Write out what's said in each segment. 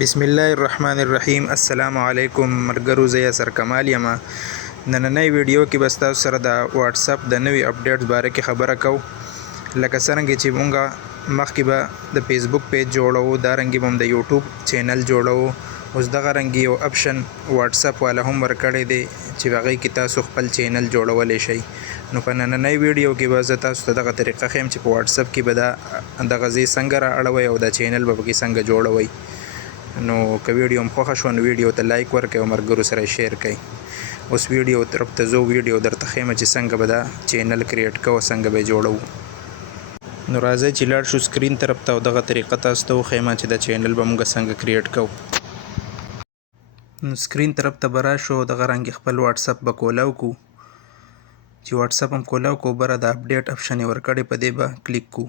بسم الله الرحمن الرحیم. السلام علیکم مرګرو، زه یاسر کمال یم. نننۍ ویډیو کې به ستاسو سره د واتساپ د نوي اپډیټ باره کې خبره کوو. لکه څرنګه چې مونږ مخکې به د فیسبوک پیج جوړو، دارنګې به هم د یوټیوب چینل جوړو. اوس دغه رنګ یو اپشن واتساپ والا هم ورکړی دی چې هغې کې تاسو خپل چینل جوړولی شئ. نو په نننۍ ویډیو کې به زه تاسو ته دغه طریقه ښیم چې په واتساپ کې به دغه ځای څنګه را اړوئ او دا چینل به پکې څنګه جوړوئ. نو که ویډیو هم خوښه شوه نو ویډیو ته لایک ورکړئ او ملګرو سره یې شیر کړئ. اوس ویډیو طرف ته ځو، ویډیو درته ښیم چې څنګه به دا چینل کریټ کوو، څنګه به یې جوړوو. نو راځئ چې لاړ شو سکرین طرف ته او دغه طریقه تاسو ته وښیم چې دا چینل به موږ څنګه کریټ کوو. نو سکرین طرف ته به راشو او دغه رنګې خپل واتساپ به کولاو کړو. چې واتساپ هم کولاو کړو، بره د اپډیټ اپشن یې ورکړی، په دې به کلیک کړو.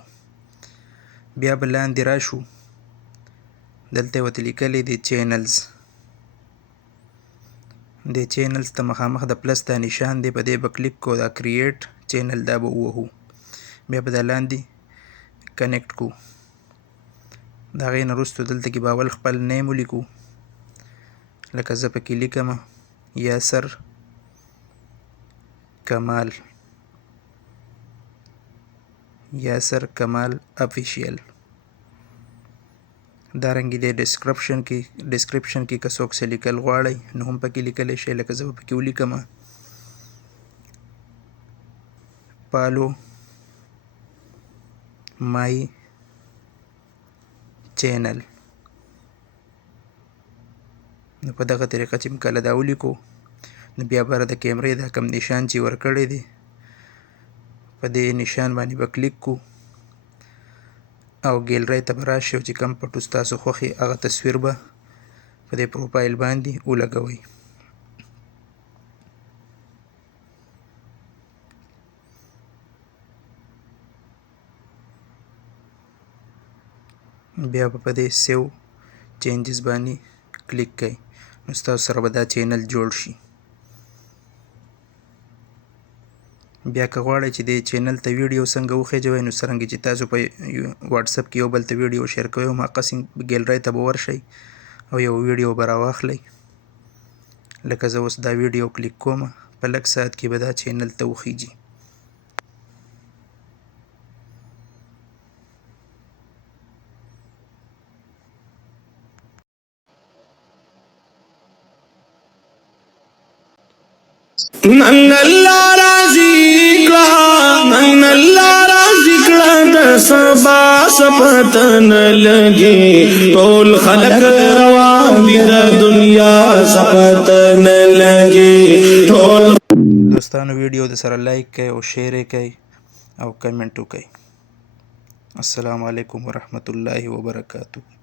بیا به لاندې راشو، دلته یې ورته لیکلی دی چینلز. دې چینلز ته مخامخ د پلس دا نشان دی، په دې به کلیک کړو، دا کریټ چینل دا به ووهو. بیا به دا لاندې کنیکټ کړو. د هغې نه وروستو دلته کې به اول خپل نیم ولیکو، لکه زه پکې لیکم یاسر کمال، یاسر کمال افیشیل. دارنګې د ډسکرپشن کې که څوک څه لیکل غواړئ نو هم پکې لیکلی شئ، لکه زه به پکې ولیکم فالو مای چینل. نو په دغه طریقه چې کله دا ولیکو نو بیا بره د کیمرې دا کم نشان چې ورکړی دی په دې نشان باندې به کلیک کړو او ګیلرۍ ته به راشئ او چې کوم پټو ستاسو خوښ هغه تصویر به په دې پروفایل باندې ولګوئ. بیا به په دې سیو چینجز باندې کلیک کړئ، نو ستاسو سره به دا چینل جوړ شي. بیا که غواړئ چې دې چینل ته ویډیو څنګه وخیژوئ، نو څرنګه چې تاسو په واتساپ کې یو بل ته ویډیو شیر کوئ، هماقسې ګیلرۍ ته به ورشئ او یو ویډیو به راواخلئ. لکه زه اوس دا ویډیو کلیک کوم، په لږ ساعت کې به دا چینل ته وخیږي. نن الله راضي کړه، نن الله راضي کړه، د سبا سپتن لګي ټول خلق روان دي د دنیا سپتن لګي ټول. دوستانو ویډیو د سره لایک کړئ او شیر یې کړئ او کمنټ وکړئ. السلام علیکم ورحمت الله وبرکاتہ.